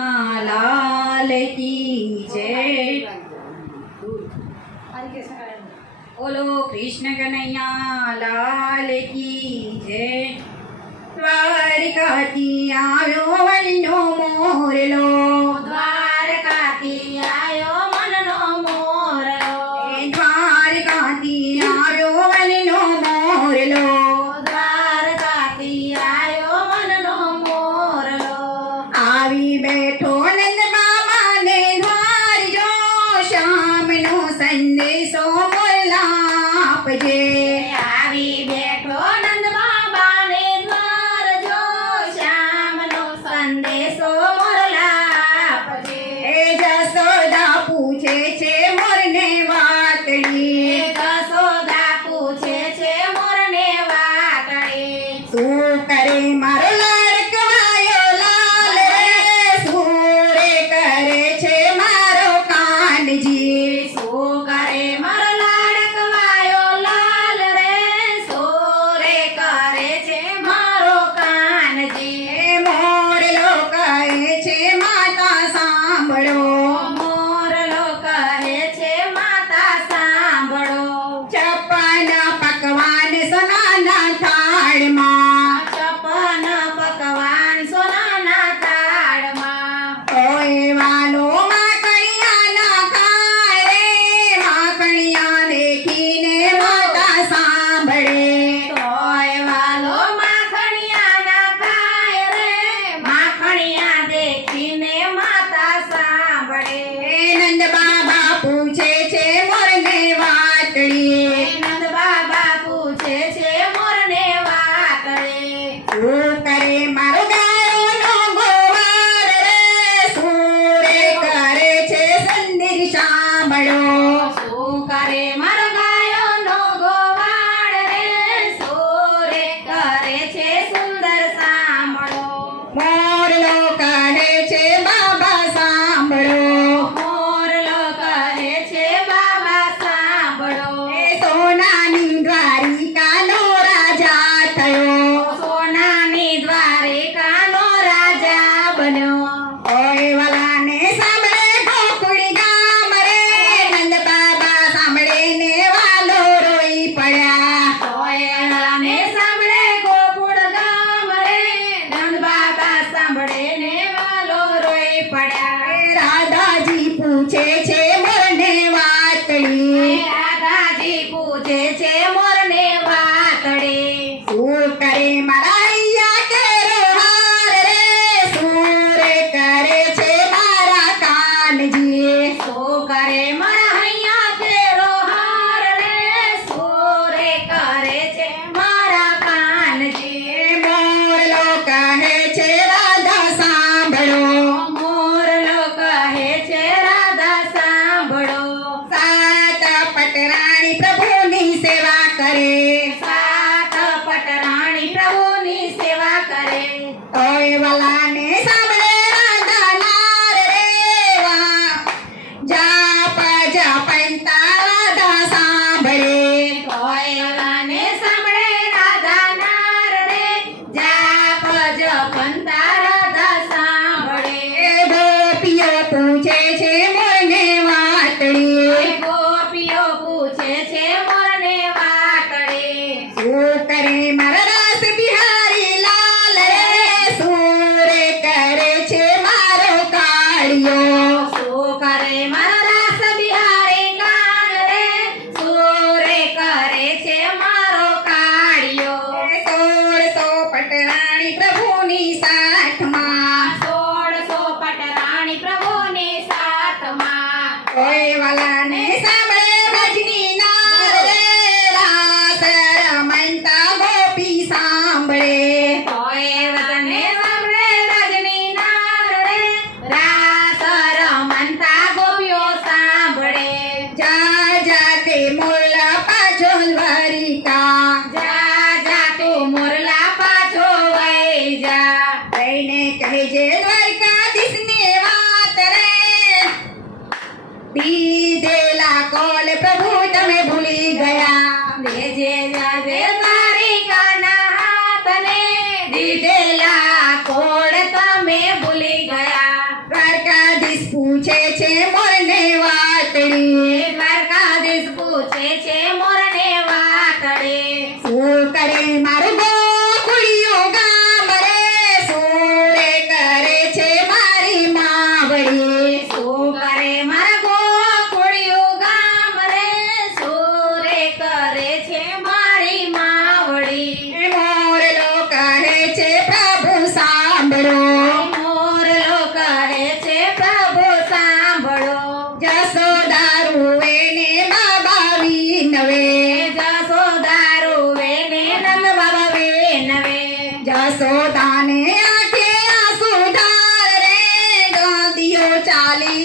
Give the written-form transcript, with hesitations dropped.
लाल की जय। बोलो कृष्ण कन्हैया लाल की जय। द्वारकाथी आयो वननो मोरलो, द्वारकाथी आयो मननो मोरलो, द्वारकाथी आयो वननो मोरलो। द्वारकाथी आयो मननो मोरलो, આવી બેઠો નંદ બાબા ને દ્વાર જો, શામનો સંદેશો મોરલા આપજે। આવી બેઠો નંદ બાબાને દ્વાર જો, શ્યામનો સંદેશો મોરલા આપજે। એ જસોદા પૂછે છે મોરને વાતડી, જશોદા પૂછે છે મોરને વાતડી, શું કરે મારો લાડકવાયો લાલ રે, શું રે કરે છે મારો કાનજી। શું કરે મારો લાડકવાયો લાલ રે, સોરે કરે છે મારો કાનજી। એ મોરલો કહે છે માતા સાંભળો, મોરલો કહે છે માતા સાંભળો, છપ્પન પકવાન સોનાના થાળમાં, છપ્પન પકવાન સોનાના થાળમાં, કોઈ વાલો માખણિયા ના ખાય રે, માખણિયા દેખીને માતા સાંભળે। તોય વાલો માખણિયા ના ખાય રે, માખણિયા દેખીને માતા સાંભળે। એ નંદ બાબા પૂછે છે મોરને વાતડી, નંદ બાબા પૂછે છે મોરને વાતડી, શું કરે મારો ગાયોનો ગોવાળ રે, શું રે કરે છે સંદેશ સાંભળો। શું કરે મારો ગાયોનો ગોવાળ રે, સોરે કરે છે સુંદર સાંભળો, મોરલો કહે છે બાબા સાંભળો, મોરલો કહે છે બાબા સાંભળો, એ સોનાની દ્વારિકાનો રાજા થયો, સોનાની દ્વારિકાનો રાજા બન્યો। ઓય વાલાને સાંભળે ગોકુળ ગામ રે, નંદ બાબા સાંભળે ને વાલો રોઈ પડ્યા। કોયલાને સાંભળે ગોકુળ ગામ રે, નંદ બાબા સાંભળે ને વાલો રોઈ પડ્યા। એ રાધાજી પૂછે છે મોરને વાતડી, રાધાજી પૂછે છે મોરને વાતડી, શું કરે મારા અહીંયા કેરો હાર રે, શું રે કરે છે પૂછે છે મોરને વાતડી દ્વારકાધીશ પૂછે છે મોરને વાતડે શું કરે મારું ગોકુળિયું ગામ રે શું રે કરે છે મારી માવડી શું કરે મારા ગોકુળિયું ગામ રે શું રે કરે છે મારી માવડી મોરલો કહે છે પ્રભુ સાંભળો મોરલો કહે છે પ્રભુ સાંભળો જસોદા રૂવે ને બાબા વિનવે જસોદા રૂવે ને નંદ બાબા વિનવે જસોદાને આંખે આંસુ ઢાળ રે ગાંધીઓ ચાલી